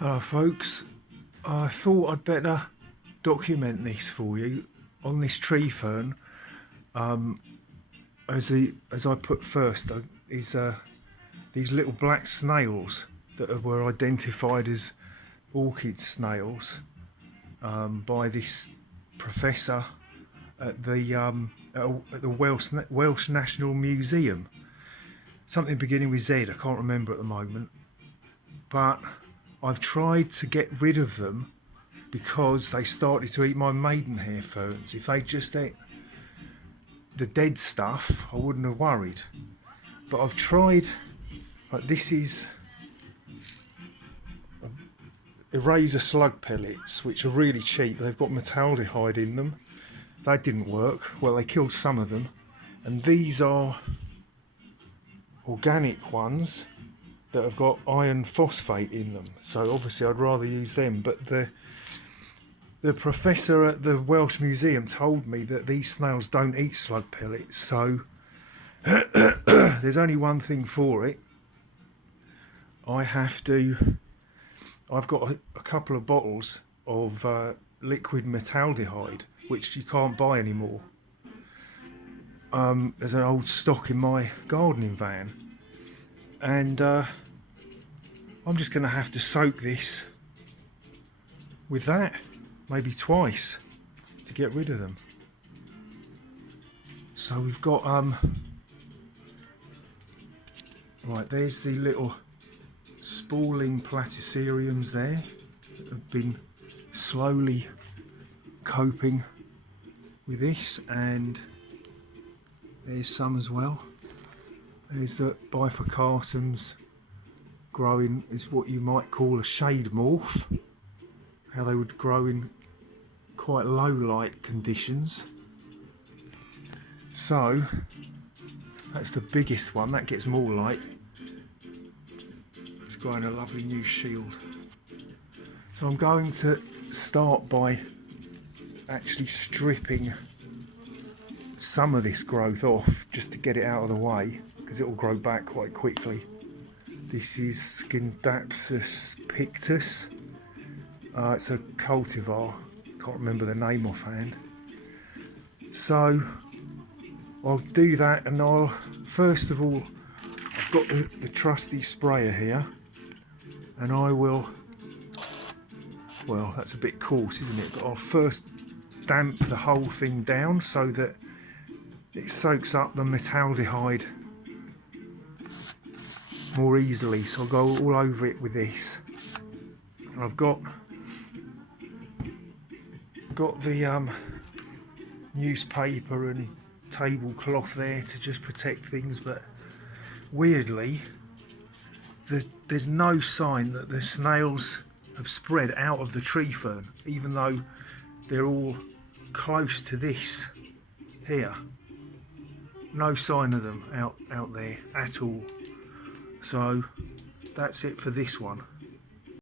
Hello folks, I thought I'd better document this for you on this tree fern. As I put first, is these little black snails that were identified as orchid snails by this professor at the Welsh National Museum. Something beginning with Z, I can't remember at the moment, but I've tried to get rid of them because they started to eat my maidenhair ferns. If they just ate the dead stuff, I wouldn't have worried. But I've tried, like this is eraser slug pellets, which are really cheap. They've got metaldehyde in them. They didn't work. Well, they killed some of them. And these are organic ones that have got iron phosphate in them, so obviously I'd rather use them. But the professor at the Welsh Museum told me that these snails don't eat slug pellets, so there's only one thing for it. I've got a couple of bottles of liquid metaldehyde, which you can't buy anymore. There's an old stock in my gardening van, and I'm just going to have to soak this with that, maybe twice, to get rid of them. So we've got right, there's the little spalling platyceriums there that have been slowly coping with this, and there's some as well. There's the bifurcatums growing, is what you might call a shade morph, how they would grow in quite low light conditions. So that's the biggest one, that gets more light. It's growing a lovely new shield. So I'm going to start by actually stripping some of this growth off just to get it out of the way, because it will grow back quite quickly. This is Scindapsus pictus. It's a cultivar, can't remember the name offhand. So I'll do that, and I'll first of all, I've got the trusty sprayer here, and I will, well, that's a bit coarse, isn't it? But I'll first damp the whole thing down so that it soaks up the metaldehyde more easily. So I'll go all over it with this. And I've got the newspaper and tablecloth there to just protect things, but weirdly there's no sign that the snails have spread out of the tree fern, even though they're all close to this here. No sign of them out there at all. So that's it for this one.